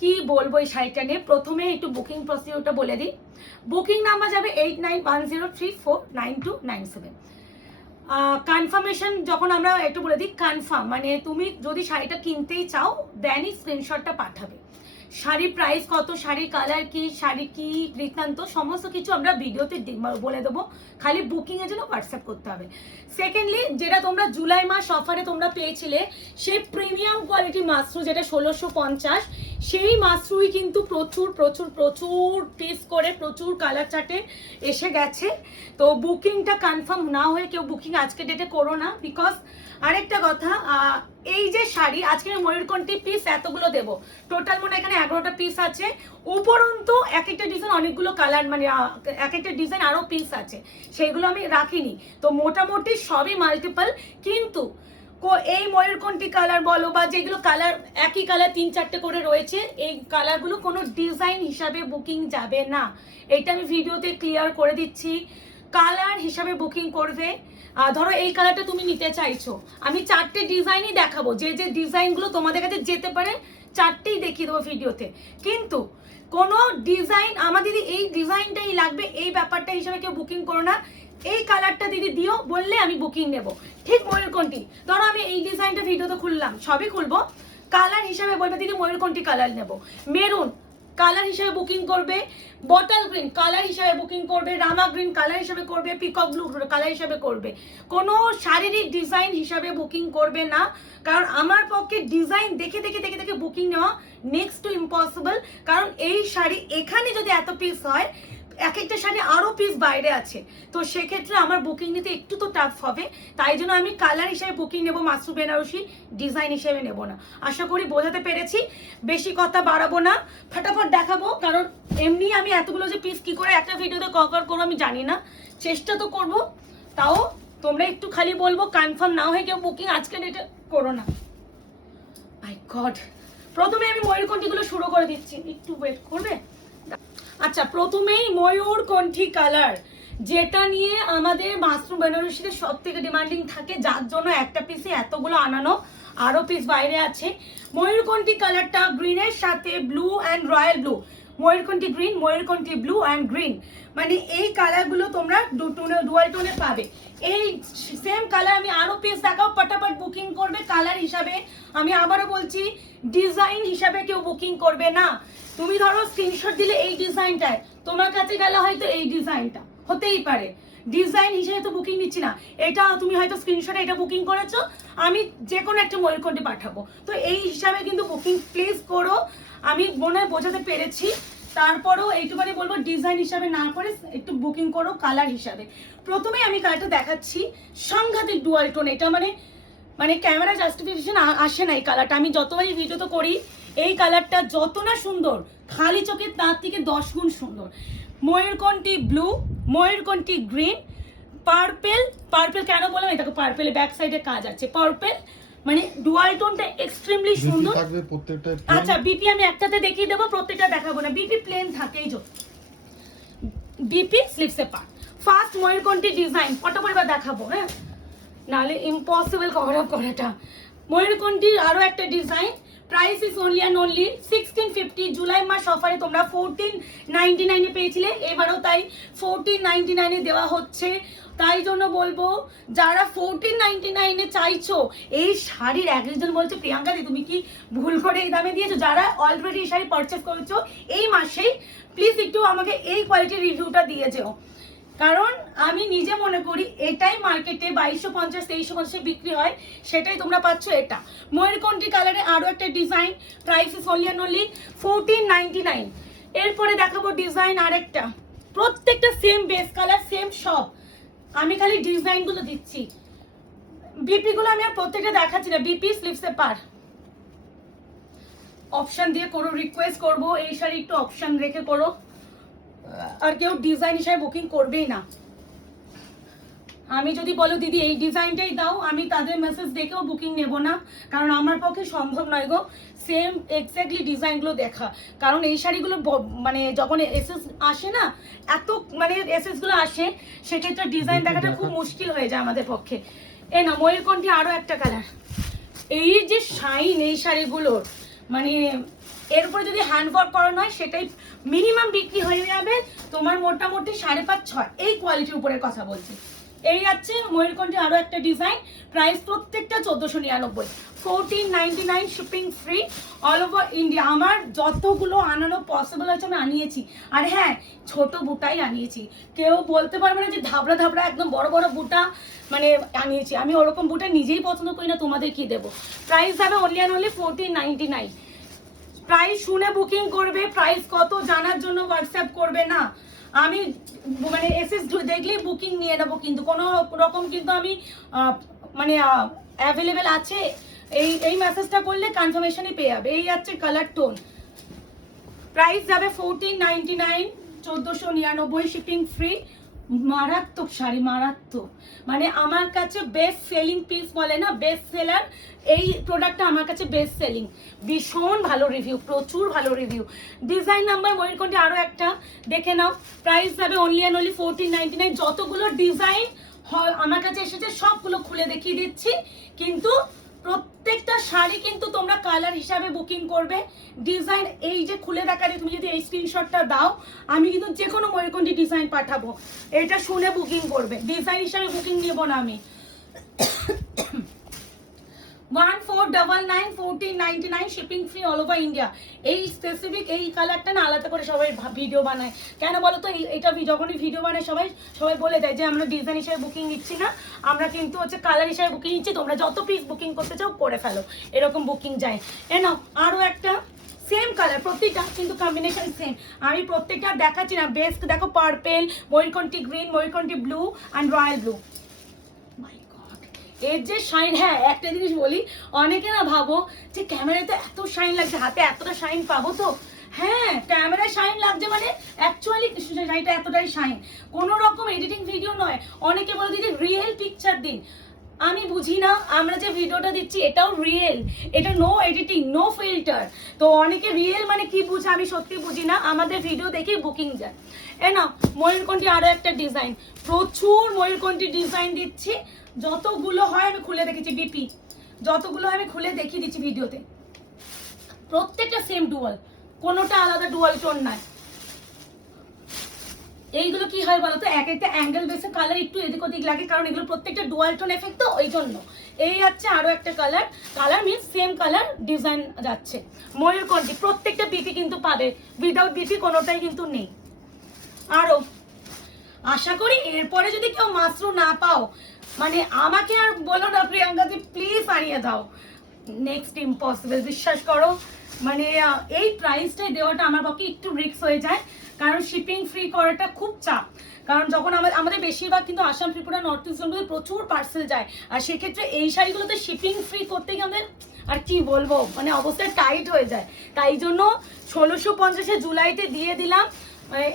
কি বলবো এই শাড়িটা নিয়ে। প্রথমে একটু বুকিং প্রসিডিউরটা বলে দিই। বুকিং নাম্বার যাবে 8910349297। কনফার্মেশন যখন আমরা একটু বলে দিই, কনফার্ম মানে তুমি যদি শাড়িটা কিনতেই চাও দেনই স্ক্রিনশটটা পাঠাবে। শাড়ির প্রাইস কত, শাড়ির কালার কি, শাড়ি কি বৃত্তান্ত, সমস্ত কিছু আমরা ভিডিওতে বলে দেবো, খালি বুকিং এর জন্য হোয়াটসঅ্যাপ করতে হবে। সেকেন্ডলি, যেটা তোমরা জুলাই মাস অফারে তোমরা পেয়েছিলে সেই প্রিমিয়াম কোয়ালিটি মাশরু, যেটা 1650, সেই মাশরুই কিন্তু প্রচুর প্রচুর প্রচুর পিস করে প্রচুর কালার চার্টে এসে গেছে। তো বুকিংটা কনফার্ম না হয়ে কেউ বুকিং আজকে ডেটে করো না। বিকজ আরেকটা কথা, এই যে শাড়ি আজকে ময়ূরকণ্ঠী পিস এতগুলো দেবো, টোটাল মনে এখানে 11টা পিস আছে। উপরন্তু এক একটা ডিজাইন অনেকগুলো কালার, মানে এক একটা ডিজাইন আরো পিস আছে, সেগুলো আমি রাখিনি। তো মোটামুটি সবই মাল্টিপল, কিন্তু এই ময়ূরকণ্ঠী কালার বলো বা যেগুলো কালার একই কালার 3-4টে করে রয়েছে, এই কালারগুলো কোনো ডিজাইন হিসাবে বুকিং যাবে না। এটা আমি ভিডিওতে ক্লিয়ার করে দিচ্ছি। কালার হিসাবে বুকিং করবে। ধরো এই কালারটা তুমি নিতে চাইছো, আমি 4টে ডিজাইনই দেখাবো, যে যে ডিজাইনগুলো তোমাদের কাছে যেতে পারে 4টেই দেখিয়ে দেবো ভিডিওতে। কিন্তু কোনো ডিজাইন আমার দিদি এই ডিজাইনটাই লাগবে এই ব্যাপারটা হিসাবে কেউ বুকিং করো না। এই কালারটা দিদি দিও বললে আমি বুকিং নেব। ঠিক ময়ূরকণ্ঠী, ধরো আমি এই ডিজাইনটা ভিডিওতে খুললাম, সবই খুলবো, কালার হিসাবে বলবে দিদি ময়ূরকণ্ঠী কালার নেব, মেরুন কালার হিসাবে বুকিং করবে, বটল গ্রিন কালার হিসাবে বুকিং করবে, রামা গ্রিন কালার হিসাবে করবে, পিকক ব্লু কালার হিসাবে করবে। কোনো শারীরিক ডিজাইন হিসাবে বুকিং করবে না, কারণ আমার পক্ষে ডিজাইন দেখে দেখে দেখে দেখে বুকিং নেওয়া নেক্সট টু ইম্পসিবল। কারণ এই শাড়ি এখানে যদি এত পিস হয়, এক একটা শাড়ি আরো পিস বাইরে আছে, তো সেক্ষেত্রে আমার বুকিং নিতে একটু তো টাফ হবে। তাই জন্য আমি কালার হিসেবে বুকিং নেবো, মাশরু বেনারসি, ডিজাইন হিসেবে নেব না। আশা করি বোঝাতে পেরেছি, বেশি কথা বাড়াবো না, ফটাফট দেখাবো। কারণ এমনি আমি এতগুলো যে পিস কি করে একটা ভিডিওতে কভার করবো আমি জানি না, চেষ্টা তো করব। তাও তোমরা একটু খালি বলবো কনফার্ম না হয়ে কেউ বুকিং আজকে ডেটে করো না। মাই গড, প্রথমে আমি ময়ূরকণ্ঠীগুলো শুরু করে দিচ্ছি, একটু ওয়েট করবে। আচ্ছা, প্রথমেই ময়ূরকণ্ঠী কালার, যেটা নিয়ে আমাদের মাশরু বেনারসিতে সব থেকে ডিমান্ডিং থাকে, যার জন্য একটা পিসে এতগুলো আনানো, আরো পিস বাইরে আছে। ময়ূরকণ্ঠী কালারটা গ্রিনের সাথে ব্লু অ্যান্ড রয়্যাল ব্লু, ময়ূরকণ্ঠী গ্রিন, ময়ূরকণ্ঠী ব্লু অ্যান্ড গ্রিন, মানে এই কালারগুলো তোমরা ডুয়াল টোনে পাবে। এই সেম কালার আমি আরো পিস দেখাও, ফটাফট বুকিং করবে। কালার হিসাবে আমি আবারও বলছি, ডিজাইন হিসাবে কেউ বুকিং করবে না। তুমি ধরো স্ক্রিনশট দিলে এই ডিজাইনটায়, তোমার কাছে গেলে হয়তো এই ডিজাইনটা হতেই পারে, ডিজাইন হিসেবে তো বুকিং নিচ্ছি না। এটা তুমি হয়তো স্ক্রিনশটে এটা বুকিং করেছো, আমি যে কোনো একটা ময়ূরকণ্ঠী পাঠাবো, তো এই হিসাবে কিন্তু বুকিং প্লিজ করো। আমি মনে হয় বোঝাতে পেরেছি। তারপরেও এইটুখানি বলবো, ডিজাইন হিসাবে না করে একটু বুকিং করো কালার হিসাবে। প্রথমে আমি কালারটা দেখাচ্ছি, সাংঘাতিক ডুয়াল টোন। এটা মানে ক্যামেরা জাস্টিফিকেশন আসে না এই কালারটা, আমি যতবারই ভিডিও তো করি, এই কালারটা যত না সুন্দর, খালি চোখে তার থেকে 10 গুণ সুন্দর। ময়ূরকণ্ঠী ব্লু, ময়ূরকণ্ঠী গ্রিন, পার্পেল। পার্পেল কেন বললাম, এই দেখো পার্পেল ব্যাক সাইডে কাজ আছে, পার্পেল মানে ডুয়াল টোনটা এক্সট্রিমলি সুন্দর। আচ্ছা, বিপি আমি একটাতে দেখিয়ে দেবো, প্রত্যেকটা দেখাবো না, বিপি প্লেন থাকে। এই যে বিপি স্লিপসে পার্ট, ফার্স্ট ময়ূরকণ্ঠী ডিজাইন ফটোফট দেখাবো, হ্যাঁ, নাহলে ইম্পসিবল কভার আপ করাটা। ময়ূরকণ্ঠীর আরো একটা design, price is only and only 1650। জুলাই মাস অফারে তোমরা 1499 পেয়েছিলে, এবারও তাই 1499 দেওয়া হচ্ছে। তাই জন্য বলবো, যারা 1499 চাইছো এই শাড়ির, একজন বলছে প্রিয়াঙ্কা দি তুমি কি ভুল করে এই দামে দিয়েছো। যারা অলরেডি এই শাড়ি পারচেস করেছো এই মাসেই, প্লিজ একটু আমাকে এই কোয়ালিটির রিভিউটা দিয়ে যেও। কারণ আমি নিজে মনে করি এটাই মার্কেটে 2250-2350 বিক্রি হয়, সেটাই তোমরা পাচ্ছ এটা। ময়ূরকণ্ঠী কালারে আরো একটা design, price is only and only 1499। এরপরে দেখাবো ডিজাইন আরেকটা, প্রত্যেকটা সেম বেস কালার, সেম সব, আমি খালি ডিজাইনগুলো দিচ্ছি। বিপি গুলো আমি আর প্রত্যেকটা দেখাচ্ছি না, বিপি স্লিপসে পার অপশন দিয়ে করো, রিকোয়েস্ট করবো এই শাড়ি একটু অপশন রেখে করো, আর কেউ ডিজাইন হিসাবে বুকিং করবেই না। আমি যদি বলো দিদি এই ডিজাইনটাই দাও, আমি তাদের মেসেজ দেখেও বুকিং নেব না, কারণ আমার পক্ষে সম্ভব নয় গো সেম এক্স্যাক্টলি ডিজাইনগুলো দেখা। কারণ এই শাড়িগুলো মানে যখন এসএস আসে না, এত মানে এসএস গুলো আসে, সেক্ষেত্রে ডিজাইন দেখাটা খুব মুশকিল হয়ে যায় আমাদের পক্ষে। এ না ময়ূরকণ্ঠী আরো একটা কালার, এই যে শাইন এই শাড়িগুলোর, মানে এর উপরে যদি হ্যান্ড ওয়ার্ক করানো হয় সেটাই মিনিমাম বিক্রি হয়ে যাবে তোমার মোটামুটি 5.5-6 এই কোয়ালিটির উপরে কথা বলছি। এই আছে ময়ূরকণ্ঠী আরো একটা ডিজাইন, প্রাইস প্রত্যেকটা 1499, 1499 shipping free all over India. আমার যতগুলো আনানো পসিবল হয়েছে আমি আনিয়েছি, আর হ্যাঁ ছোট বুটাই আনিয়েছি, কেউ বলতে পারবে না যে ধাবড়া ধাবড়া একদম বড় বড় বুটা মানে আনিয়েছি। আমি ওরকম বুটা নিজেই পছন্দ করি না, তোমাদের কি দেবো। প্রাইস যাবে অনলি অ্যান্ড অনলি 1499। প্রাইস শুনে বুকিং করবে, প্রাইস কত জানার জন্য হোয়াটসঅ্যাপ করবে না। আমি মানে এসএস দেখলেই বুকিং নিয়ে নেবো, কিন্তু কোনো রকম কিন্তু আমি মানে অ্যাভেলেবেল আছে এই এই মেসেজটা করলে কনফার্মেশনই পেয়ে যাবে। এই আছে কালার টোন, প্রাইস যাবে 1499, 1499 শিপিং ফ্রি। মারাত্মক শাড়ি, মারাত্মক, মানে আমার কাছে বেস্ট সেলিং পিস বলে না, বেস্ট সেলার এই প্রোডাক্টটা আমার কাছে বেস্ট সেলিং, ভীষণ ভালো রিভিউ, প্রচুর ভালো রিভিউ। ডিজাইন নাম্বার ময়ূরকণ্ঠী আরো একটা দেখে নাও, প্রাইস যাবে অনলি অ্যান্ড অনলি 1499। যতগুলো ডিজাইন আমার কাছে এসেছে সবগুলো খুলে দেখিয়ে দিচ্ছি, কিন্তু প্রত্যেকটা শাড়ি কিন্তু তোমরা কালার হিসাবে বুকিং করবে। ডিজাইন এই যে খুলে দেখা যায়, তুমি যদি এই স্ক্রিনশটটা দাও আমি কিন্তু যে কোনো ময়ূরকণ্ঠী ডিজাইন পাঠাবো, এটা শুনে বুকিং করবে, ডিজাইন হিসাবে বুকিং নেবো না আমি। 1499, 1499 shipping free all over India. এই স্পেসিফিক এই কালারটা না আলাদা করে সবাই ভিডিও বানায়, কেন বলো তো? এটা যখনই ভিডিও বানায় সবাই বলে দেয় যে আমরা ডিজাইন হিসেবে বুকিং নিচ্ছি না, আমরা কিন্তু হচ্ছে কালার হিসেবে বুকিং নিচ্ছি, তোমরা যত পিস বুকিং করতে চাও করে ফেলো, এরকম বুকিং যায়। এ নাও আরো একটা সেম কালার, প্রত্যেকটা কিন্তু কম্বিনেশন সেম। আমি প্রত্যেকটা দেখাচ্ছি না, বেস্ট দেখো, পার্পেল, ময়ূরকণ্ঠী গ্রিন, ময়ূরকণ্ঠী ব্লু অ্যান্ড রয়্যাল ব্লু। এর যে শাইন, হ্যাঁ একটা জিনিস বলি, অনেকে না ভাবো যে ক্যামেরাতে এত শাইন লাগছে, হাতে এতটা শাইন পাবো তো? হ্যাঁ ক্যামেরায় শাইন লাগছে, মানে অ্যাকচুয়ালি শাড়িটা এতটাই শাইন, কোনো রকম এডিটিং ভিডিও নয়। অনেকে বলে দিদি রিয়েল পিকচার দিন, আমি বুঝি না, আমরা যে ভিডিওটা দিচ্ছি এটাও রিয়েল, এটা নো এডিটিং নো ফিল্টার। তো অনেকে রিয়েল মানে কি বুঝে, আমি সত্যি বুঝি না, আমাদের ভিডিও দেখেই বুকিং যায়। এ না ময়ূরকণ্ঠী আরো একটা ডিজাইন, প্রচুর ময়ূরকণ্ঠী ডিজাইন দিচ্ছি, যতগুলো হয় আমি খুলে দেখেছি, বিপি যতগুলো হয় আমি খুলে দেখিয়ে দিচ্ছি ভিডিওতে, প্রত্যেকটা সেম ডুয়াল, কোনোটা আলাদা ডুয়াল টোন নাই। এইগুলো কি হয় বলতো, এক একটা অ্যাঙ্গেল বেসে কালার একটু এদিক ওদিক লাগে, কারণ এগুলো প্রত্যেকটা ডুয়াল টোন এফেক্ট, তো ওই জন্য। এই হচ্ছে আরো একটা colour, colour means same colour design যাচ্ছে। ময়ূরকণ্ঠী প্রত্যেকটা বিপি কিন্তু পাবে, উইদাউট বিপি কোনোটাই কিন্তু নেই। আরো আশা করি এরপরে যদি কেউ মাশরু না পাও, মানে আমাকে আর বলো না প্রিয়াঙ্কা যে প্লিজ আনিয়ে দাও, নেক্সট ইম্পসিবল, বিশ্বাস করো। মানে এই প্রাইসটাই দেওয়াটা আমার পক্ষে একটু রিস্ক হয়ে যায়, কারণ শিপিং ফ্রি করাটা খুব চাপ, কারণ যখন আমাদের বেশিরভাগ কিন্তু আসাম, ত্রিপুরা, নর্থ ইস্টগুলোতে প্রচুর পার্সেল যায়, আর সেক্ষেত্রে এই শাড়িগুলোতে শিপিং ফ্রি করতে গিয়ে আমাদের আর কি বলবো, মানে অবস্থা টাইট হয়ে যায়। তাই জন্য 1650 জুলাইতে দিয়ে দিলাম,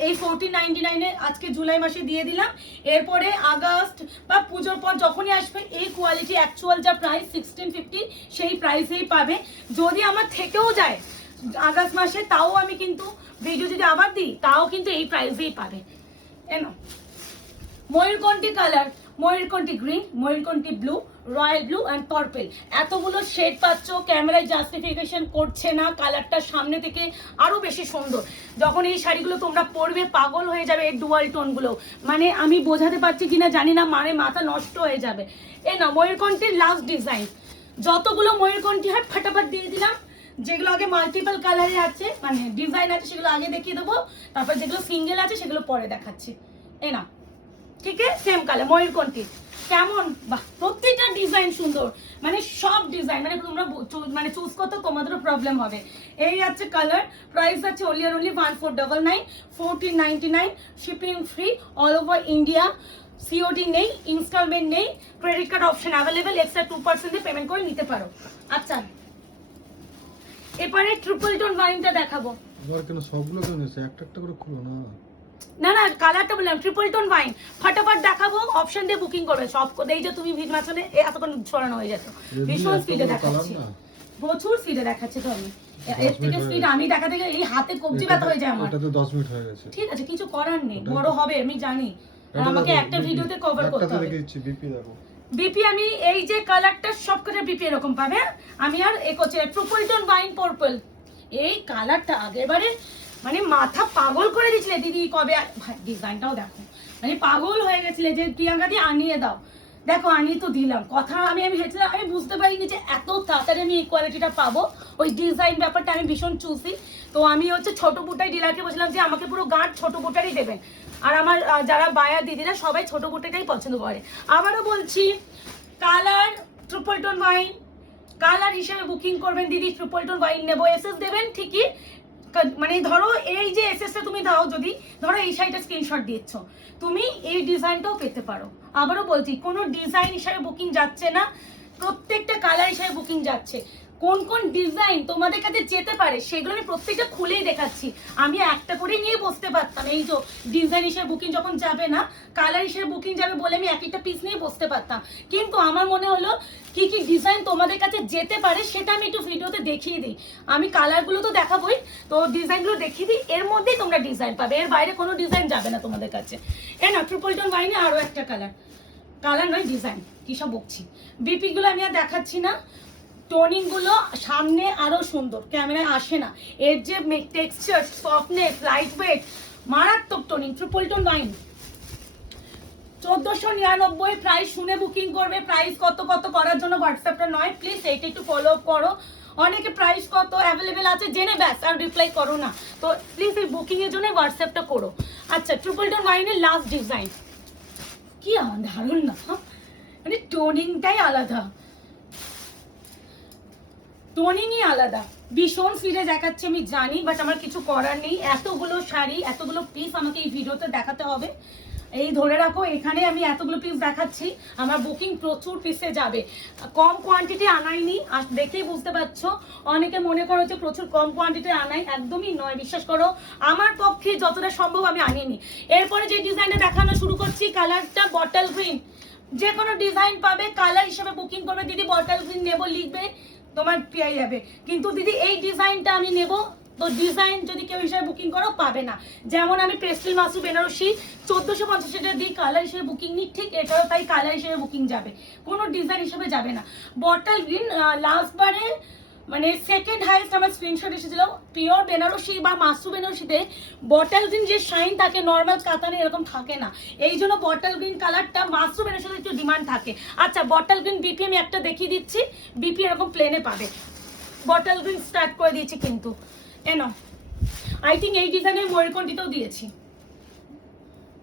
এই 1499 আজকে জুলাই মাসে দিয়ে দিলাম। এরপরে আগস্ট বা পুজোর পর যখনই আসবে এই কোয়ালিটি অ্যাকচুয়াল যা প্রাইস 1650 সেই প্রাইসেই পাবে। যদি আমার থেকেও যায় আগস্ট মাসে, তাও আমি কিন্তু ভিডিও যদি আবার দিই তাও কিন্তু এই প্রাইসেই পাবে। কেন ময়ূরকণ্ঠী কালার, ময়ূরকণ্ঠী গ্রিন, ময়ূরকণ্ঠী blue, royal blue and purple, এতগুলো শেড পাচ্ছ, ক্যামেরায় জাস্টিফিকেশন করছে না, কালারটা সামনে থেকে আরো বেশি সুন্দর। যখন এই শাড়িগুলো তোমরা পরবে পাগল হয়ে যাবে, এই ডুয়াল টোনগুলো, মানে আমি বোঝাতে পারছি কিনা জানি না, মানে মাথা নষ্ট হয়ে যাবে। এ না ময়ূরকণ্ঠীর লাস্ট ডিজাইন, যতগুলো ময়ূরকণ্ঠী হয় ফটাফট দিয়ে দিলাম। যেগুলো আগে মাল্টিপল কালারে আছে মানে ডিজাইন আছে সেগুলো আগে দেখিয়ে দেবো, তারপর যেগুলো সিঙ্গেল আছে সেগুলো পরে দেখাচ্ছি। এ না ঠিক আছে, সেম কালার ময়ূরকণ্ঠী, কেমন বাহ, প্রত্যেকটা ডিজাইন সুন্দর, মানে সব ডিজাইন, মানে তোমরা মানে চুজ করতে তোমাদেরও প্রবলেম হবে। এই আছে কালার, প্রাইস আছে অনলি আর only 1499, 1499 shipping free all over India. COD নেই, ইনস্টলমেন্ট নেই, credit card option available, extra 2% দিয়ে পেমেন্ট করে নিতে পারো। আচ্ছা এবারে ট্রিপল টোন ওয়াইনটা দেখাবো। এবার কেন সবগুলো কেন এসে একটা একটা করে খুলো না? না না কালারটা বললাম ট্রিপল টোন ওয়াইন, ফটাফট দেখাবো, অপশন দিয়ে বুকিং করবে সব। এই যে তুমি ভিড মাঝখানে এতক্ষণ ছড়ানো হয়ে যেত, ভীষণ স্পিডে দেখাচ্ছি, প্রচুর স্পিডে দেখাচ্ছে। তো আমি এর থেকে স্পিড আমি দেখাতে গেলে এই হাতে কবজি ব্যথা হয়ে যায় আমার। এটা তো 10 মিনিট হয়ে গেছে। ঠিক আছে কিছু করার নেই, বড় হবে আমি জানি, আমাকে একটা ভিডিওতে কভার করতে হবে। দেখেছি বিপি দেখো, বিপি আমি এই যে কালারটা সবকটা বিপি এরকম পাবে, আমি আর করছি ট্রিপল টোন ওয়াইন পার্পল, এই কালারটা আগেরবারে মানে মাথা পাগল করে দিয়েছিলে দিদি কবে, ভাই ডিজাইনটাও দেখো, মানে পাগল হয়ে গেছিলে যে প্রিয়াঙ্কা দি আনিয়ে দাও। দেখো আনিয়ে তো দিলাম, কথা আমি ভেবেছিলাম, আমি বুঝতে পারিনি যে এত তাড়াতাড়ি আমি এই কোয়ালিটিটা পাবো। ওই ডিজাইন ব্যাপারটা আমি ভীষণ চুজি, তো আমি হচ্ছে ছোট বুটাই ডিলারকে বলছিলাম যে আমাকে পুরো গাঁট ছোট বুটারই দেবেন, আর আমার যারা বায়ার দিদিরা সবাই ছোট বুটাটাই পছন্দ করে। আবারও বলছি colour triple tone wine, colour হিসেবে বুকিং করবেন দিদি, ট্রিপল টোন ওয়াইন নেবো, এসএস দেবেন ঠিকই, মানে ধরো এই যে এসএসটা তুমি দাও, যদি ধরো এই শাড়িটা স্ক্রিনশট দিচ্ছ, তুমি এই ডিজাইনটাও পেতে পারো। আবারও বলছি কোনো ডিজাইন হিসাবে বুকিং যাচ্ছে না, প্রত্যেকটা কালার হিসাবে বুকিং যাচ্ছে। কোন কোন ডিজাইন তোমাদের কাছে যেতে পারে সেগুলো আমি প্রত্যেকটা খুলেই দেখাচ্ছি। আমি একটা করে নিয়ে বসতে পারতাম, এই যে ডিজাইন হিসেবে বুকিং যখন যাবে না, কালার হিসেবে বুকিং যাবে বলে আমি এক একটা পিস নিয়ে বসতে পারতাম, কিন্তু আমার মনে হলো কি কি ডিজাইন তোমাদের কাছে যেতে পারে সেটা আমি একটু ভিডিওতে দেখিয়ে দিই। আমি কালারগুলো তো দেখাবোই, তো ডিজাইনগুলো দেখিয়ে দিই, এর মধ্যেই তোমরা ডিজাইন পাবে, এর বাইরে কোনো ডিজাইন যাবে না তোমাদের কাছে। না ট্রিপল টোন ওয়াইনে আরও একটা কালার নয় ডিজাইন, কি সব বকছি। বিপি গুলো আমি আর দেখাচ্ছি না, টোনিং গুলো সামনে আরো সুন্দর, ক্যামেরায় আসে না, এর যে টেক্সচার, সফটনেস, লাইট ওয়েট, মারাত্মক toning. Triple tone wine 1499 price শুনে বুকিং করবে। প্রাইস কত কত করার জন্য হোয়াটসঅ্যাপটা নয়, প্লিজ এইটা একটু ফলো আপ করো। অনেকে প্রাইস কত অ্যাভেলেবেল আছে জেনে ব্যাস আর রিপ্লাই করো না, তো প্লিজ এই বুকিং এর জন্য হোয়াটসঅ্যাপটা করো। আচ্ছা ট্রিপল টোন ওয়াইনের লাস্ট ডিজাইন কি দারুণ না, মানে টোনিংটাই আলাদা, টোনিংই আলাদা, ভীষণ ফিরে দেখাচ্ছে আমি জানি, বাট আমার কিছু করার নেই। এতগুলো শাড়ি এতগুলো পিস আমাকে এই ভিডিওতে দেখাতে হবে, এই ধরে রাখো এখানে আমি এতগুলো পিস দেখাচ্ছি, আমার বুকিং প্রচুর পিসে যাবে, কম কোয়ান্টিটি আনাইনি, দেখেই বুঝতে পারছো। অনেকে মনে করো যে প্রচুর কম কোয়ান্টিটি আনাই, একদমই নয়, বিশ্বাস করো আমার পক্ষে যতটা সম্ভব আমি আনিনি। এরপরে যে ডিজাইনটা দেখানো শুরু করছি, কালারটা বটল গ্রিন, যে কোনো ডিজাইন পাবে কালার হিসেবে বুকিং করবে দিদি, বটল গ্রিন নেবো লিখবে তোমার পেয়ে যাবে, কিন্তু দিদি এই ডিজাইনটা আমি নেব, তো ডিজাইন যদি কেউ হিসেবে বুকিং করো পাবে না। যেমন আমি পেস্টেল মাসু বেনারসি 1450 টাকা দিই কালার হিসেবে বুকিং নিই, ঠিক এটাও তাই কালার হিসেবে বুকিং যাবে, কোনো ডিজাইন হিসেবে যাবে না। বটল গ্রিন লাস্ট বারে মানে সেকেন্ড হাইস্ট আমার স্ক্রিনশট এসেছিল, পিওর বেনারসি বা মাসু বেনারসিতে বটল গ্রিন যে শাইন থাকে নর্মাল কাতানে এরকম থাকে না, এই জন্য বটল গ্রিন কালারটা মাসু বেনারসিতে একটু ডিমান্ড থাকে। আচ্ছা বটল গ্রিন বিপি আমি একটা দেখিয়ে দিচ্ছি, বিপি এরকম প্লেনে পাবে, বটল গ্রিন স্টার্ট করে দিয়েছি কিন্তু এনো, আই থিঙ্ক এই ডিজাইনের ময়ূরকণ্ঠীতেও দিয়েছি,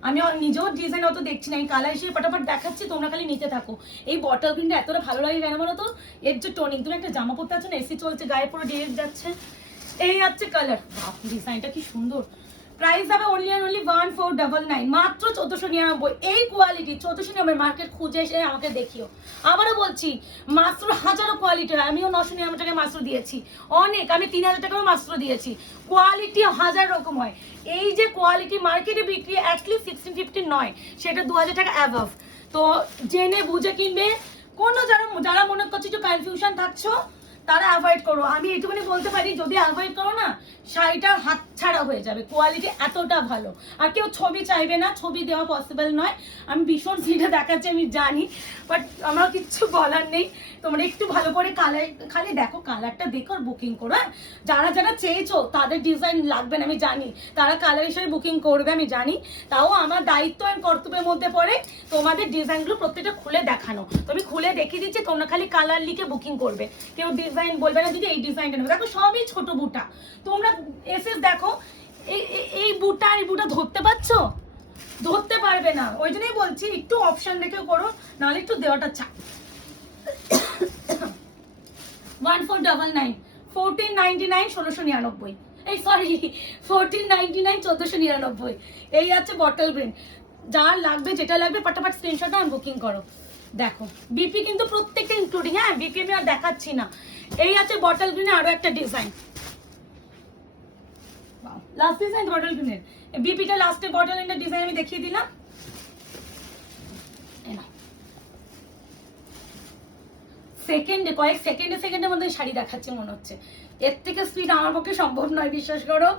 আমি নিজেও ডিজাইন অত দেখছি না, এই কালার হিসেবে ফটাফট দেখাচ্ছি, তোমরা খালি নিতে থাকো। এই বটল গ্রিনটা এতটা ভালো লাগে কেন বলো তো, এর যে টোনিং, তুমি একটা জামা পরতে আছো না, এসি চলছে গায়ে পুরো ডিরেক্ট যাচ্ছে, এই হচ্ছে কালার, ডিজাইনটা কি সুন্দর। প্রাইস যাবে অনলি অ্যান্ড অনলি 1499, মাত্র 1499। এই কোয়ালিটি 1499 মার্কেট খুঁজে এসে আমাকে দেখিও। আবারও বলছি মাত্র হাজারো কোয়ালিটি হয়, আমিও 999 টাকা মাত্র দিয়েছি, অনেক, আমি 3000 টাকাও মাত্র দিয়েছি, কোয়ালিটি হাজার রকম হয়। এই যে কোয়ালিটি মার্কেটে বিক্রি অ্যাটলিস্ট 1650 নয়, সেটা 2000 টাকা অ্যাভাভ, তো জেনে বুঝে কিনবে। কোনো যারা মনে করছে একটু কনফিউশন থাকছো তারা অ্যাভয়েড করো, আমি এইটুকুনি বলতে পারি যদি অ্যাভয়েড করো না শাড়িটা হাত ছাড়া হয়ে যাবে, কোয়ালিটি এতটা ভালো। আর কেউ ছবি চাইবে না, ছবি দেওয়া পসিবল নয়, আমি ভীষণ ভিড়ে দেখাচ্ছি আমি জানি, বাট আমার কিচ্ছু বলার নেই। তোমরা একটু ভালো করে কালার খালি দেখো, কালারটা দেখো আর বুকিং করো। হ্যাঁ যারা যারা চেয়েছো তাদের ডিজাইন লাগবে না আমি জানি, তারা কালার হিসেবে বুকিং করবে আমি জানি, তাও আমার দায়িত্ব আর কর্তব্যের মধ্যে পড়ে তোমাদের ডিজাইনগুলো প্রত্যেকটা খুলে দেখানো। তুমি খুলে দেখিয়ে দিচ্ছি, তোমরা খালি কালার লিখে বুকিং করবে, কেউ ডিজাইন বলবে না দিদি এই ডিজাইনটা নেবে। দেখো সবই ছোট বুটা, তোমরা এসএস দেখো, এই বুটা আর এই বুটা ধরতে পারছো, ধরতে পারবে না, ওই জন্যই বলছি একটু অপশন রেখে করো, নাহলে একটু দেওয়াটা চাই। 1499, 1499, 1699, এই সরি 1499, 1499, এই আছে বটল গ্রিন। যার লাগবে যেটা লাগবে ফটাফট স্ক্রিনশট আর বুকিং করো। দেখো বিপি কিন্তু প্রত্যেকটা ইনক্লুডিং, হ্যাঁ বিপি আমি আর দেখাচ্ছি না। এই আছে বটল গ্রিনে আরো একটা ডিজাইন, লাস্ট ডিজাইন বটল গ্রিনের, বিপিটা লাস্টে বটল গ্রিনের ডিজাইন আমি দেখিয়ে দিলাম। সেকেন্ডে কয়েক সেকেন্ডের মধ্যে শাড়ি দেখাচ্ছে মনে হচ্ছে, এর থেকে স্পিড আমার পক্ষে সম্ভব নয়, বিশ্বাস করো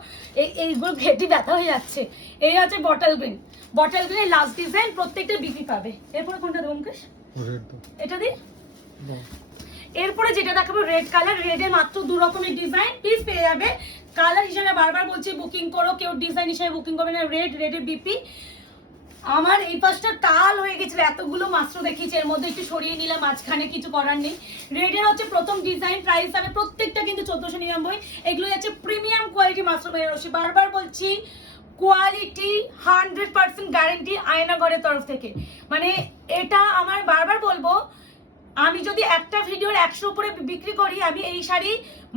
এইগুলো ঘেটে ব্যথা হয়ে যাচ্ছে। এই আছে বটল গ্রিন, বটল গ্রিনের লাস্ট ডিজাইন, প্রত্যেকটা বিপি পাবে। এরপরে কোনটা দেবো মুকেশ? রেড দাও। এটা দি। বাহ। এরপরে যেটা দেখাবো রেড কালার, রেডে মাত্র 2 রকমের ডিজাইন পিস পেয়ে যাবে। কালার হিসেবে বারবার বলছি বুকিং করো, কেউ ডিজাইন হিসেবে বুকিং করবে না। রেডের বিপি আমার এই পাশটা টাল হয়ে গেছিল, এতগুলো মাত্র দেখিয়েছি, এর মধ্যে একটু সরিয়ে নিলাম, মাঝখানে কিছু করার নেই। রেডের হচ্ছে প্রথম ডিজাইন, প্রাইস হবে প্রত্যেকটা কিন্তু 1499। এগুলো হচ্ছে প্রিমিয়াম কোয়ালিটি মাত্র বেরোচ্ছে, বারবার বলছি কোয়ালিটি 100% গ্যারান্টি আয়নাঘরের তরফ থেকে। মানে এটা আমার বারবার বলবো, আমি যদি একটা ভিডিওর 100 উপরে বিক্রি করি, আমি এই শাড়ি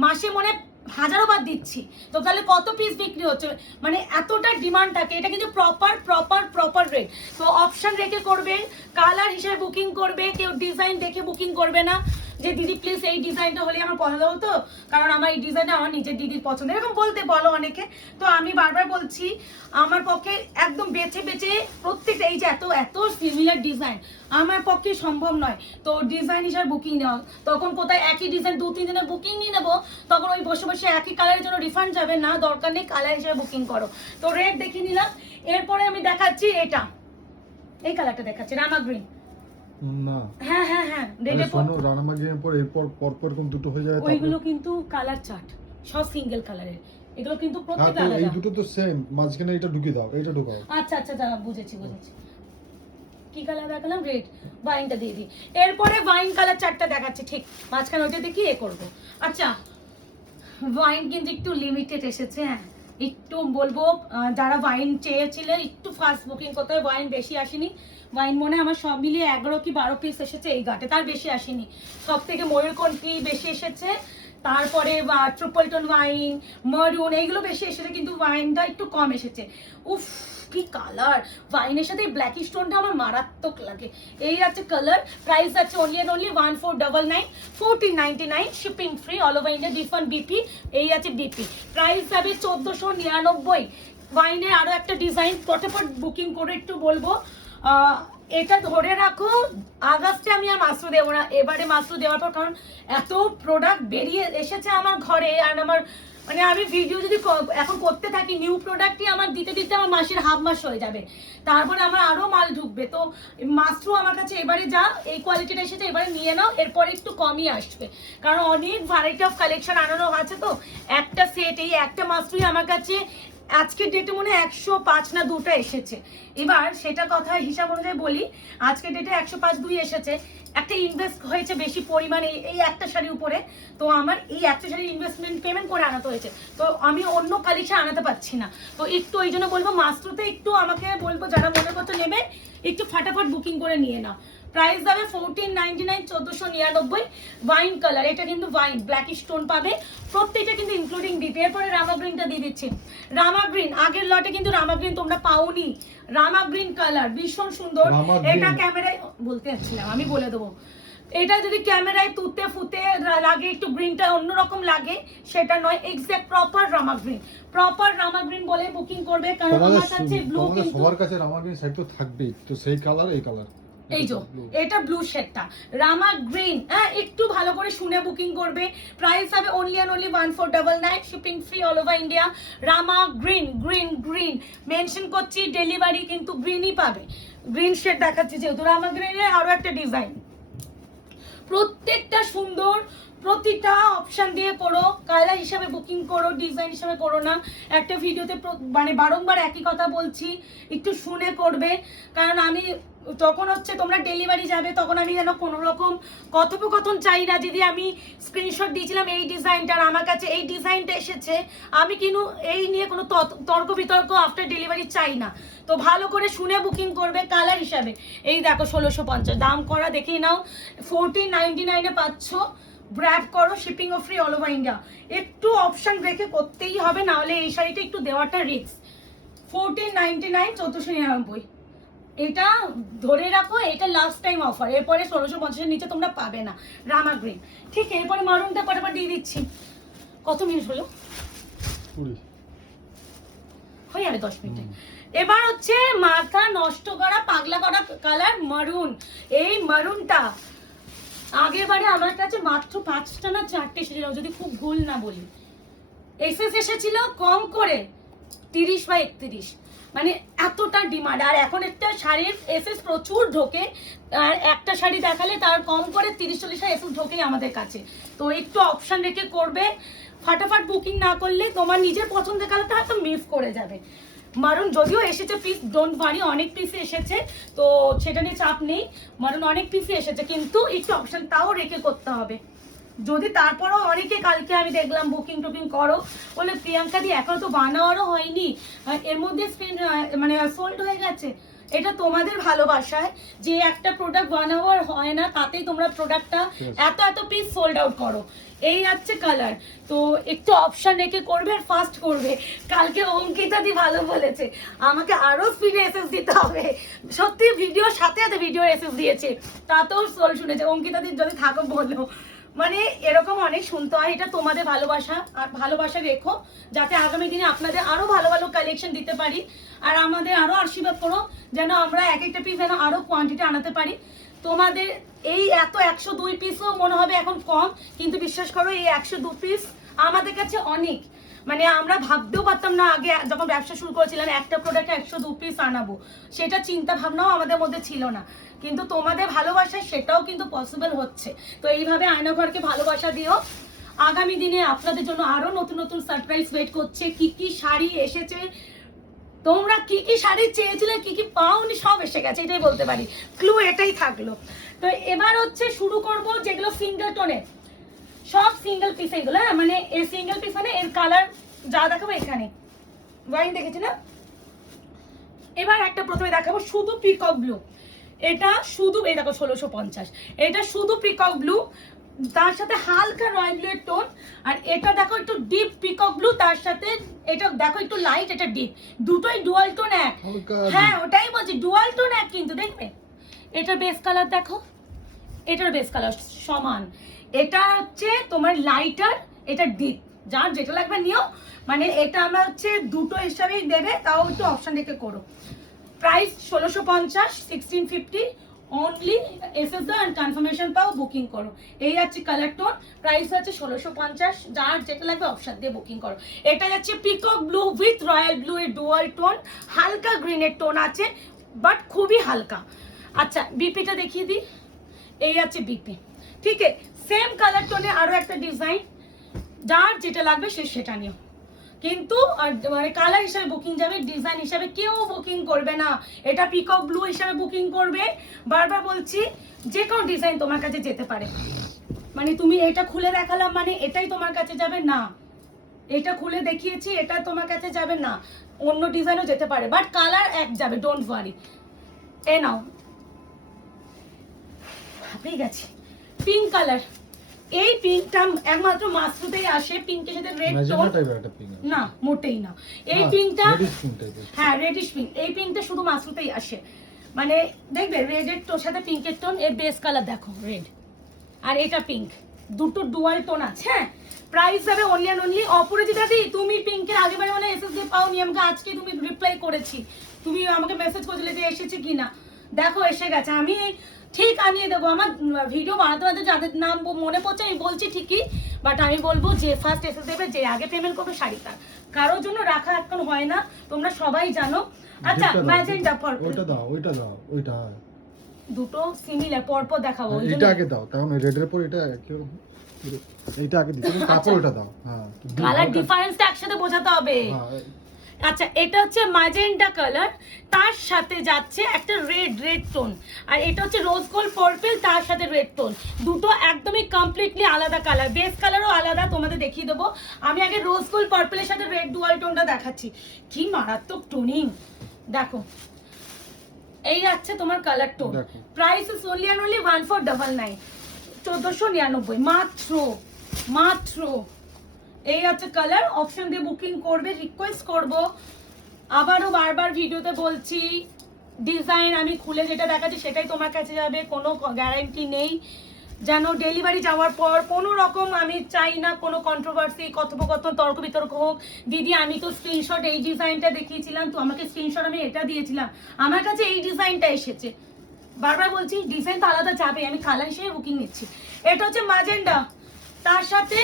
মাসে মনে 1000 বার দিচ্ছি, তো তাহলে কত পিস বিক্রি হচ্ছে, মানে এতটা ডিমান্ড থাকে। এটা কিন্তু প্রপার রেট। তো অপশন রেখে করবে, কালার হিসেবে বুকিং করবে, কেউ ডিজাইন দেখে বুকিং করবে না যে দিদি প্লিজ এই ডিজাইনটা হলে আমার পছন্দ হতো, কারণ আমার এই ডিজাইনটা আমার নিজের দিদির পছন্দ, এরকম বলতে বলো অনেকে। তো আমি বারবার বলছি আমার পক্ষে একদম বেছে প্রত্যেকটা এই যে এত সিমিলার ডিজাইন আমার পক্ষে সম্ভব নয়। তো ডিজাইন হিসাবে বুকিং নেওয়া, তখন কোথায় একই ডিজাইন 2-3 দিনের বুকিং নিয়ে নেবো, তখন ওই বসে বসে একই কালারের জন্য রিফান্ড যাবে না, দরকার নেই, কালার হিসেবে বুকিং করো। তো রেড দেখিয়ে নিলাম। এরপরে আমি দেখাচ্ছি এটা, এই কালারটা দেখাচ্ছি রামা গ্রিন। না হ্যাঁ রেডে শোনো, রানামা গিয়ে পর এরপর পরপর কোন দুটো হয়ে যায়, ওইগুলো কিন্তু কালার চার্ট সব সিঙ্গেল কালারের, এগুলো কিন্তু প্রত্যেকটা এই আলাদা। দুটো তো সেম, মাঝখানে এটা ঢুকিয়ে দাও, এটা ঢুকাও। আচ্ছা বুঝেছি। কি কালার দেখালাম? রেড। ওয়াইনটা দিয়ে দিই। এরপরে ওয়াইন কালার চারটা দেখাচ্ছি, ঠিক মাঝখানে ওইটা দেখি এ করবো। আচ্ছা ওয়াইন কিন্তু একটু লিমিটেড এসেছে, হ্যাঁ একটু বলবো যারা ওয়াইন চেয়েছিলেন একটু ফাস্ট বুকিং করতে হবে, ওয়াইন বেশি আসেনি। ওয়াইন মনে হয় আমার সব মিলিয়ে 11 কি 12 পিস এসেছে এই ঘাটে, তার বেশি আসেনি। সব থেকে ময়ূরকণ্ঠী বেশি এসেছে, তারপরে ট্রিপল টোন ওয়াইন, মারুন, এইগুলো বেশি এসেছে, কিন্তু ওয়াইনটা একটু কম এসেছে। উফ কি কালার! ওয়াইনের সাথে এই ব্ল্যাক স্টোনটা আমার মারাত্মক লাগে। এই আছে কালার, প্রাইস আছে only 1499, 1499, shipping free, all over India, different BP. এই আছে বিপি, প্রাইস যাবে 1499। ওয়াইনের আরো একটা ডিজাইন ফটাফট বুকিং করে একটু বলবো, এটা ধরে রাখো আগস্টে আমি আর মাস্টার দেবো না, এবারে মাস্টার দেওয়ার পর, কারণ এত প্রোডাক্ট বেরিয়ে এসেছে আমার ঘরে, আর আমার মানে আমি ভিডিও যদি এখন করতে থাকি নিউ প্রোডাক্টই আমার দিতে আমার মাসের হাফ মাস হয়ে যাবে, তারপরে আমার আরো মাল ঢুকবে। তো মাস্টারও আমার কাছে এবারে যা এই কোয়ালিটিটা এসেছে এবারে নিয়ে নাও, এরপরে একটু কমই আসবে, কারণ অনেক ভ্যারাইটি অফ কালেকশন আনানো আছে। তো একটা সেট, এই একটা মাস্টারই আমার কাছে আজকের ডেটে মনে হয় 105 না 2টা এসেছে। এবার সেটা কথা হিসাব অনুযায়ী বলি, আজকের ডেটে 105 2 এসেছে, একটা ইনভেস্ট হয়েছে বেশি পরিমাণে এই একটা শাড়ির উপরে, তো আমার এই একটা শাড়ির ইনভেস্টমেন্ট পেমেন্ট করে আনাতে হয়েছে, তো আমি অন্য কালেকশন আনাতে পারছি না। তো একটু ওই জন্য বলবো মাস্টারতে একটু আমাকে বলবো যারা মনে করতে নেবে একটু ফাটাফাট বুকিং করে নিয়ে নাও। প্রাইস যাবে 1499, 1499। ওয়াইন কালার, এটা কিন্তু ওয়াইন ব্ল্যাক স্টোন পাবে, প্রত্যেকটা কিন্তু ইনক্লুডিং বিপি। এরপরে রামা গ্রিনটা দিয়ে দিচ্ছি, রামা গ্রিন আগের লটে কিন্তু রামা গ্রিন তোমরা পাওনি, রামা গ্রিন কালার ভীষণ সুন্দর। এটা ক্যামেরায় বলতে যাচ্ছিলাম, আমি বলে দেবো, এটা যদি ক্যামেরায় তুতে ফুতে লাগে একটু গ্রিনটা অন্যরকম লাগে, সেটা নয়, এক্সাক্ট প্রপার রামা গ্রিন বলে বুকিং করবে, কারণ আমার কাছে ব্লু কিন্তু সবার কাছে রামা গ্রিন সেট তো থাকবেই, তো সেই কালার এই কালার, এই যে এটা ব্লু শেডটা রামা গ্রিন, হ্যাঁ একটু ভালো করে শুনে বুকিং করবে। প্রাইস হবে only 1499, shipping free, all over India. Rama green mention করছি, ডেলিভারি কিন্তু গ্রিনই পাবে, গ্রিন শেড দেখাচ্ছি যেহেতু। রামা গ্রিনের আরো একটা ডিজাইন, প্রত্যেকটা সুন্দর, প্রতিটা অপশন দিয়ে করো, কালার হিসাবে বুকিং করো, ডিজাইন হিসাবে করো না। একটা ভিডিওতে মানে বারংবার একই কথা বলছি, একটু শুনে করবে, কারণ আমি তখন হচ্ছে তোমরা ডেলিভারি যাবে, তখন আমি যেন কোনো রকম কথোপকথন চাই না। যদি আমি স্ক্রিনশট দিয়েছিলাম এই ডিজাইনটার, আমার কাছে এই ডিজাইনটা এসেছে, আমি কিন্তু এই নিয়ে কোনো তর্ক বিতর্ক আফটার ডেলিভারি চাই না। তো ভালো করে শুনে বুকিং করবে। কালার হিসাবে এই দেখো 1650 দাম করা, দেখেই নাও, 1499 পাচ্ছ, ব্র্যাপ করো, শিপিং ও ফ্রি, অল ওভার ইন্ডিয়া। একটু অপশন রেখে করতেই হবে, না হলে এই শাড়িটা একটু দেওয়াটা রিস্ক। 1499, 1499, এটা ধরে রাখো, এটা লাস্ট টাইম অফার, এরপরে 1650 নিচে তোমরা পাবে না। রামা গ্রিন, ঠিক। এরপরে মারুনটা পটাপট দিয়ে দিচ্ছি। কত মিনিট হলো? 20 হয়ে যাবে 10 মিনিটে। এবার হচ্ছে মাথা নষ্ট করা পাগলা করা কালার মারুন। এই মারুনটা আগের বারে আমার কাছে মাত্র 5টা না 4টে এসেছিল, যদি খুব ভুল না বলি। এসেছিল কম করে 30/31, মানে এতটা ডিমান্ড। আর এখন একটা শাড়ির এসএস প্রচুর ঢোকে, আর একটা শাড়ি দেখালে তার কম করে 30-40টা এসএস ঢোকেই আমাদের কাছে। তো একটু অপশন রেখে করবে, ফাটাফাট বুকিং না করলে তোমার নিজের পছন্দের কালারটা হয়তো মিস করে যাবে। মারুন যদিও এসেছে পিস, ডোন্ট ওয়ারি, অনেক পিসে এসেছে, তো সেটা নিয়ে চাপ নেই। মারুন অনেক পিসে এসেছে, কিন্তু একটু অপশন তাও রেখে করতে হবে। যদি তারপরও অনেকে কালকে আমি দেখলাম বুকিং টুকিং করো বলে, প্রিয়াঙ্কা দি এখনো তো বানাওয়ারও হয়নি, এর মধ্যে মানে সোল্ড হয়ে গেছে। এটা তোমাদের ভালোবাসায় যে একটা প্রোডাক্ট বানাওয়ার হয় না, তাতেই তোমরা প্রোডাক্টটা এত পিস সোল্ড আউট করো। এই আছে কালার, তো একটু অপশন রেখে করবে আর ফাস্ট করবে। কালকে অঙ্কিতা দি ভালো বলেছে, আমাকে আরো স্পিডে এসএস দিতে হবে। সত্যি ভিডিওর সাথে সাথে ভিডিও এসএস দিয়েছে, তাতেও সোল শুনেছে। অঙ্কিতা দি যদি থাকো বলো, মানে এরকম অনেক শুনতে হয়। এটা তোমাদের ভালোবাসা, আর ভালোবাসা রেখো যাতে আগামী দিনে আপনাদের আরো ভালো ভালো কালেকশন দিতে পারি। আর আমাদের আরো আশীর্বাদ করো যেন আমরা এক একটা পিস যেন আরো কোয়ান্টিটি আনাতে পারি। তোমাদের এই 102 পিসও মনে হবে এখন কম, কিন্তু বিশ্বাস করো এই 102 পিস আমাদের কাছে অনেক। মানে আমরা ভাবতেও পারতাম না আগে যখন ব্যবসা শুরু করেছিলাম একটা প্রোডাক্টে 102 পিস আনাবো, সেটা চিন্তা ভাবনাও আমাদের মধ্যে ছিল না। কিন্তু তোমাদের ভালোবাসায় সেটাও কিন্তু পসিবল হচ্ছে। তো এইভাবে আয়নাঘরকে ভালোবাসা দিও। আগামী দিনে আপনাদের জন্য আরো নতুন নতুন সারপ্রাইজ ওয়েট করছে। কি কি শাড়ি এসেছে, তোমরা কি কি শাড়ি চেয়েছিলে, কি কি পাওনি, সব এসে গেছে, এটাই বলতে পারি। ক্লু এটাই থাকলো। তো এবার হচ্ছে শুরু করব যেগুলো সিঙ্গেল টোনের, সব সিঙ্গেল পিস এগুলো, হ্যাঁ মানে এই সিঙ্গেল পিস মানে এর কালার যা দেখাবো এখানে ওয়াইন দেখেছি না। এবার একটা প্রথমে দেখাবো শুধু পিকক ব্লু। এটা শুধু এই দেখো 1650, এটা শুধু পিকক ব্লু, তার সাথে হালকা রয়্যাল ব্লু এর টোন। আর এটা দেখো একটু ডিপ পিকক ব্লু, তার সাথে এটা দেখো একটু লাইট, এটা ডিপ, দুটোই ডুয়াল টোন এক। হ্যাঁ ওটাই বলছি, ডুয়াল টোন এক, কিন্তু দেখবে এটার বেস কালার দেখো, এটার বেস কালার সমান। এটা হচ্ছে তোমার লাইটার, এটা ডিপ, যার যেটা লাগবে নিও। মানে এটা আমরা হচ্ছে দুটো হিসাবেই দেবে, তাও একটু অপশন দেখে করো। Price 1650, 1650 only. এসএস দাও এন্ড কনফার্মেশন পাও, বুকিং করো। এই আছে কালার টোন, প্রাইস আছে 1650, যার যেটা লাগবে অপশন দিয়ে বুকিং করো। এটা যাচ্ছে peacock blue with royal blue এর ডুয়াল টোন, হালকা গ্রিনের টোন আছে বাট খুবই হালকা। আচ্ছা বিপিটা দেখিয়ে দিই, এই আছে বিপি, ঠিক আছে। সেম কালার টোনে আরো একটা ডিজাইন, যার যেটা লাগবে সে সেটা নিও। কিন্তু মানে কালার হিসাবে বুকিং যাবে, ডিজাইন হিসাবে কেউ বুকিং করবে না। এটা পিকক ব্লু হিসাবে বুকিং করবে। বারবার বলছি যে কোনো ডিজাইন তোমার কাছে যেতে পারে, মানে তুমি এটা খুলে দেখালাম মানে এটাই তোমার কাছে যাবে না, এটা খুলে দেখিয়েছি এটা তোমার কাছে যাবে না, অন্য ডিজাইনও যেতে পারে, বাট কালার এক যাবে, ডোন্ট ওয়ারি। এ নাও, হাঁপিয়ে গেছে। পিঙ্ক কালার, এই পিঙ্কটা একমাত্র মাসরুতেই আসে, পিঙ্কের সাথে রেড টোন না, মোটেই না। এই পিঙ্কটা হ্যাঁ রেডিশ পিঙ্ক, এই পিঙ্কটা শুধু মাসরুতেই আসে। মানে দেখবে রেডের তোর সাথে পিঙ্কের টোন, এর বেস কালার দেখো রেড, আর এটা পিঙ্ক, দুটো ডুয়াল টোন আছে। হ্যাঁ প্রাইস যাবে অনলি অ্যান্ড অনলি। অপরাজিতা দি তুমি পিঙ্কের আগেবারে মানে এসএস দিয়ে পাওনি, আমাকে আজকে তুমি রিপ্লাই করেছি, তুমি আমাকে মেসেজ করেছিলে যে এসেছে কিনা, দেখো এসে গেছে। আমি ঠিক আনিয়ে দেবো, আমার ভিডিও বানাতে বানাতে যাদের নাম মনে পড়ছে আমি বলছি ঠিকই, বাট আমি বলবো যে ফার্স্ট এসে দেবে, যে আগে পেমেন্ট করবে শাড়িটা, কারোর জন্য রাখা এখন হয় না, তোমরা সবাই জানো। আচ্ছা ম্যাজেন্টা পার্পল, ওইটা দাও, ওইটা দাও, ওইটা দুটো সিমিলার পরপর দেখাবো। এটা আগে দাও, কারণ রেডের পর এটা কি এইটা আগে দিতে, তারপর ওটা দাও। হ্যাঁ কালার ডিফারেন্সটা একসাথে বোঝাতে হবে। আচ্ছা এটা হচ্ছে ম্যাজেন্টা কালার, তার সাথে যাচ্ছে একটা রেড টোন, আর এটা হচ্ছে রোজ গোল্ড পার্পল, তার সাথে রেড টোন, দুটো একদমই কমপ্লিটলি আলাদা কালার, বেস কালারও আলাদা, তোমাদের দেখিয়ে দেবো। আমি আগে রোজ গোল্ড পার্পলের সাথে রেড ডুয়াল টোনটা দেখাচ্ছি, কি মারাত্মক টোনিং দেখো। এই যাচ্ছে তোমার colour tone, price is only and only 1499, 1499 মাত্র, মাত্র। এই আছে কালার, অপশন দিয়ে বুকিং করবে। রিকোয়েস্ট করব আবারও বারবার ভিডিওতে বলছি, ডিজাইন আমি খুলে যেটা দেখাচ্ছি সেটাই তোমার কাছে যাবে, কোনো গ্যারান্টি নেই। যেন ডেলিভারি যাওয়ার পর কোনো রকম আমি চাই না কোনো কন্ট্রোভার্সি, কথোপকথন, তর্ক বিতর্ক হোক। দিদি আমি তো স্ক্রিনশট এই ডিজাইনটা দেখিয়েছিলাম, তো আমাকে স্ক্রিনশট আমি এটা দিয়েছিলাম, আমার কাছে এই ডিজাইনটা এসেছে। বারবার বলছি ডিজাইন তো আলাদা যাবে, আমি কালার হিসেবে বুকিং নিচ্ছি। এটা হচ্ছে ম্যাজেন্ডা, তার সাথে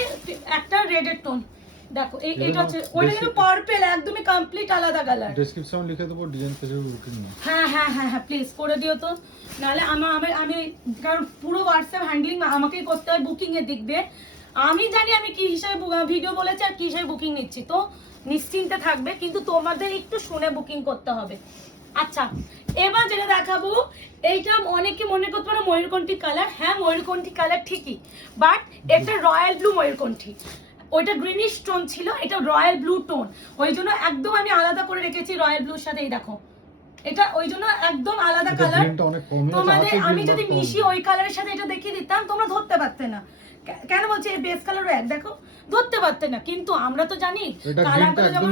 একটা রেডের টোন, দেখো এগুলো এটা হচ্ছে ওটা কিন্তু পার্পল, একদমই কমপ্লিট আলাদা কালার। ডেসক্রিপশন লিখে দেবো, ডিজাইন পেজে বুকিং নিয়ে। হ্যাঁ হ্যাঁ হ্যাঁ হ্যাঁ প্লিজ করে দিও তো, নাহলে আমি কারণ পুরো হোয়াটসঅ্যাপ হ্যান্ডলিং আমাকেই করতে হয় বুকিং এর দিক দিয়ে। আমি জানি আমি কি হিসাবে ভিডিও বলেছি আর কি হিসাবে বুকিং নিচ্ছি, তো নিশ্চিন্তে থাকবে, কিন্তু তোমাদের একটু শুনে বুকিং করতে হবে। আচ্ছা এবার যেটা দেখাবো, এইটা অনেকে মনে করতে পারো ময়ূরকণ্ঠী কালার, হ্যাঁ ময়ূরকণ্ঠী কালার ঠিকই, বাট এটা রয়্যাল ব্লু ময়ূরকণ্ঠী। ওইটা গ্রিনিশ টোন ছিল, এটা রয়্যাল ব্লু টোন, ওই জন্য একদম আমি আলাদা করে রেখেছি রয়্যাল ব্লুর সাথে। এই দেখো এটা ওই জন্য একদম আলাদা কালার। তোমাদের আমি যদি মিশিয়ে ওই কালারের সাথে এটা দেখিয়ে দিতাম তোমরা ধরতে পারতে না। কেন বলছি এই বেস কালারও এক, দেখো ধরতে পারতে না, কিন্তু আমরা তো জানি কালারগুলো যেমন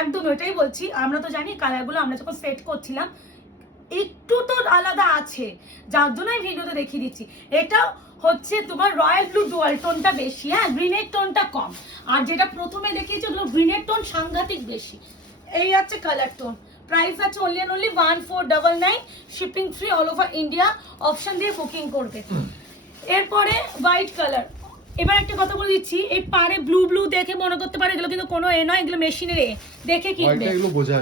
একদম ওইটাই বলছি, আমরা তো জানি কালারগুলো আমরা যখন সেট করছিলাম একটু তো আলাদা আছে, যার জন্য এই ভিডিওতে দেখিয়ে দিচ্ছি। এটা হচ্ছে তোমার রয়্যাল ব্লু ডুয়াল টোনটা বেশি, হ্যাঁ গ্রিনের টোনটা কম, আর যেটা প্রথমে দেখিয়েছি ওগুলো গ্রিনের টোন সাংঘাতিক বেশি। এই আছে কালার টোন, প্রাইস আছে only 1499, shipping free all over India, option দিয়ে বুকিং করবে। এরপরে হোয়াইট কালার, এবার একটা কথা বলে দিচ্ছি, এই পারে ব্লু ব্লু দেখে মনে করতে পারে এগুলো কিন্তু কোনো এ নয়, এগুলো মেশিনের এ দেখে কিনবে।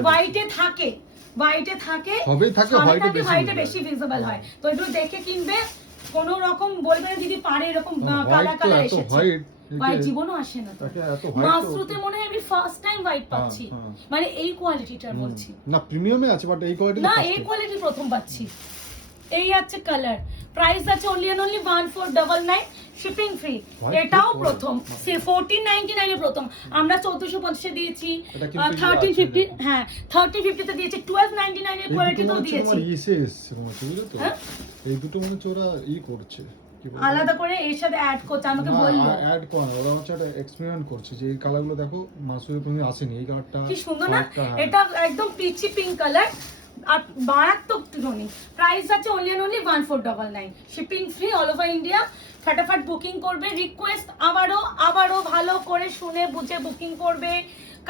হোয়াইটে থাকে, হোয়াইটে থাকে, সবই থাকে, হোয়াইটে বেশি ভিজিবল হয়, তো এগুলো দেখে কিনবে। কোন রকম বলবে না দিদি পারে এরকম কালা কালার এসেছে, হোয়াইট জীবনও আসে না। তো মাসরুতে মনে হয় আমি ফার্স্ট টাইম হোয়াইট পাচ্ছি, মানে এই কোয়ালিটিটার বলছি না, প্রিমিয়ামে আছে বাট এই কোয়ালিটি না, এই কোয়ালিটি প্রথম পাচ্ছি। এই আছে কালার, প্রাইস আছে অনলি 1499, শিপিং ফ্রি। এটাও প্রথম 1499 এ প্রথম, আমরা 1450 এ দিয়েছি, 1350 হ্যাঁ 1350 তে দিয়েছি, 1299 এর কোয়ালিটিতেও দিয়েছি। এই দুটো মনে হচ্ছে ওরা করছে আলাদা করে এর সাথে অ্যাড করতে, আমাকে বললো অ্যাড করে ওরা হচ্ছে একটা এক্সপেরিমেন্ট করছে যে এই কালারগুলো দেখো মাসুরে তুমি আসেনি, এই কালারটা কি সুন্দর না, এটা একদম পিচি পিঙ্ক কালার আর মারাত্মক টুনি। প্রাইস আছে only 1499, shipping free all over India. ফটাফট বুকিং করবে, রিকোয়েস্ট আবারও ভালো করে শুনে বুঝে বুকিং করবে,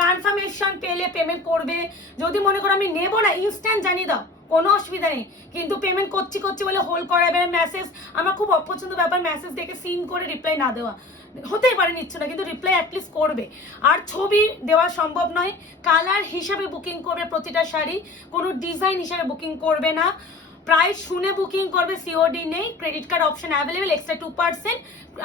কনফার্মেশন পেলে পেমেন্ট করবে। যদি মনে করো আমি নেবো না, ইনস্ট্যান্ট জানিয়ে দাও, কোনো অসুবিধা নেই, কিন্তু পেমেন্ট করছি বলে হোল্ড করাবে মেসেজ, আমার খুব অপছন্দ ব্যাপার মেসেজ দেখে সিন করে রিপ্লাই না দেওয়া। হতেই পারে নিচ্ছ না, কিন্তু রিপ্লাই অ্যাটলিস্ট করবে। আর ছবি দেওয়া সম্ভব নয়, কালার হিসাবে বুকিং করবে প্রতিটা শাড়ি, কোনো ডিজাইন হিসাবে বুকিং করবে না। প্রাইস শুনে বুকিং করবে, সিওডি নেই, credit card option available, extra 2%,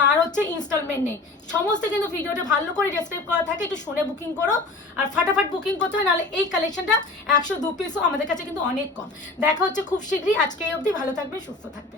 আর হচ্ছে ইনস্টলমেন্ট নেই। সমস্ত কিন্তু ভিডিওটা ভালো করে ডেসক্রাইব করা থাকে, একটু শুনে বুকিং করো আর ফটাফট বুকিং করতে হবে, নাহলে এই কালেকশনটা 102 পিসও আমাদের কাছে কিন্তু অনেক কম। দেখা হচ্ছে খুব শীঘ্রই, আজকে এই অবধি, ভালো থাকবে সুস্থ থাকবে।